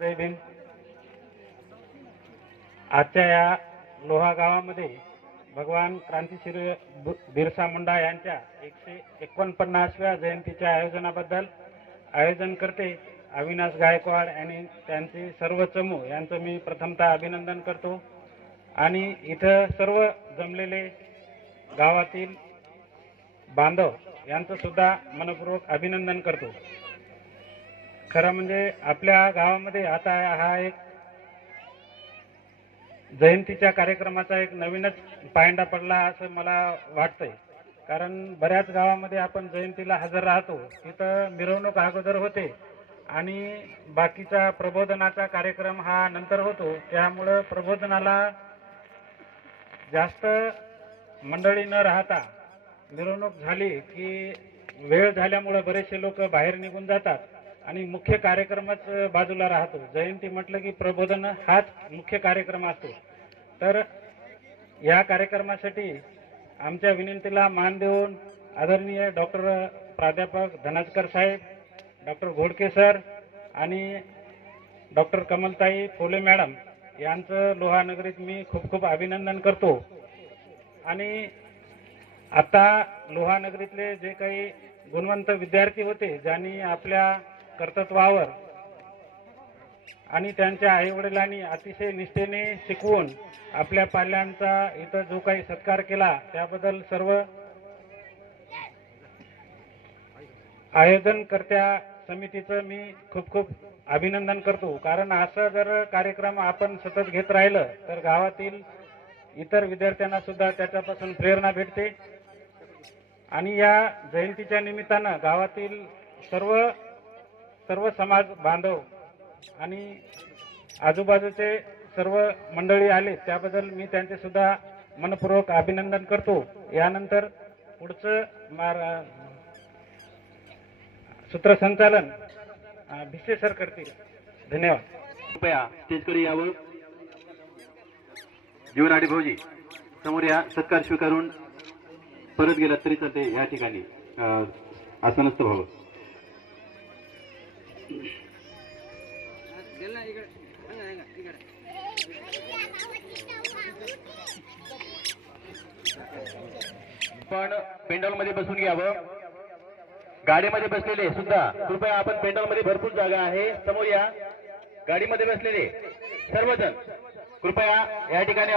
जय आजच्या या लोहा गावामध्ये भगवान क्रांतीशील बिरसा मुंडा यांच्या एकशे एकोणपन्नासव्या जयंतीच्या आयोजनाबद्दल आयोजन करते अविनाश गायकवाड आणि त्यांचे सर्व चमू यांचं मी प्रथमतः अभिनंदन करतो. आणि इथं सर्व जमलेले गावातील बांधव यांचं सुद्धा मनपूर्वक अभिनंदन करतो. खरं म्हणजे आपल्या गावामध्ये आता हा एक जयंतीच्या कार्यक्रमाचा एक नवीनच पायंडा पडला असं मला वाटतंय. कारण बऱ्याच गावामध्ये आपण जयंतीला हजर राहतो. तिथं मिरवणूक अगोदर होते आणि बाकीचा प्रबोधनाचा कार्यक्रम हा नंतर होतो. त्यामुळं प्रबोधनाला जास्त मंडळी न राहता मिरवणूक झाली की वेळ झाल्यामुळं बरेचसे लोक बाहेर निघून जातात. आणि मुख्य कार्यक्रमच बाजूला राहतो. जयंती म्हटलं की प्रबोधन हाच मुख्य कार्यक्रम असतो. तर या कार्यक्रमासाठी आमच्या विनंतीला मान देऊन आदरणीय डॉक्टर प्राध्यापक धनाजकर साहेब डॉक्टर घोडके सर आणि डॉक्टर कमलताई फोले मॅडम यांचं लोहानगरीत मी खूप खूप अभिनंदन करतो. आणि आता लोहानगरीतले जे काही गुणवंत विद्यार्थी होते ज्यांनी आपल्या कर्तृत्वावर. आणि त्यांच्या आईवडिलांनी अतिशय निष्ठेने शिकवून आपल्या पाल्यांचा इथं जो काही सत्कार केला त्याबद्दल सर्व आयोजनकर्त्या समितीचं मी खूप खूप अभिनंदन करतो. कारण असं जर कार्यक्रम आपण सतत घेत राहिलं तर गावातील इतर विद्यार्थ्यांना सुद्धा त्याच्यापासून प्रेरणा भेटते. आणि या जयंतीच्या निमित्तानं गावातील सर्व सर्व समाज बांधव आणि आजूबाजूचे सर्व मंडळी आले त्याबद्दल मी त्यांचे सुद्धा मनपूर्वक अभिनंदन करतो. यानंतर पुढचं मार सूत्रसंचालन भिसे सर करतील. धन्यवाद. कृपया स्टेजकडे यावं. जीवनाडी भाऊजी समोर या सत्कार स्वीकारून परत गेला तरी चालते या ठिकाणी. असं नसतं भाऊ पण पेंडॉलमध्ये बसून घ्यावं. गाडीमध्ये बसलेले सुद्धा. कृपया आपण पेंडॉलमध्ये भरपूर जागा आहे. समोर या. गाडीमध्ये बसलेले सर्वजण. कृपया या ठिकाणी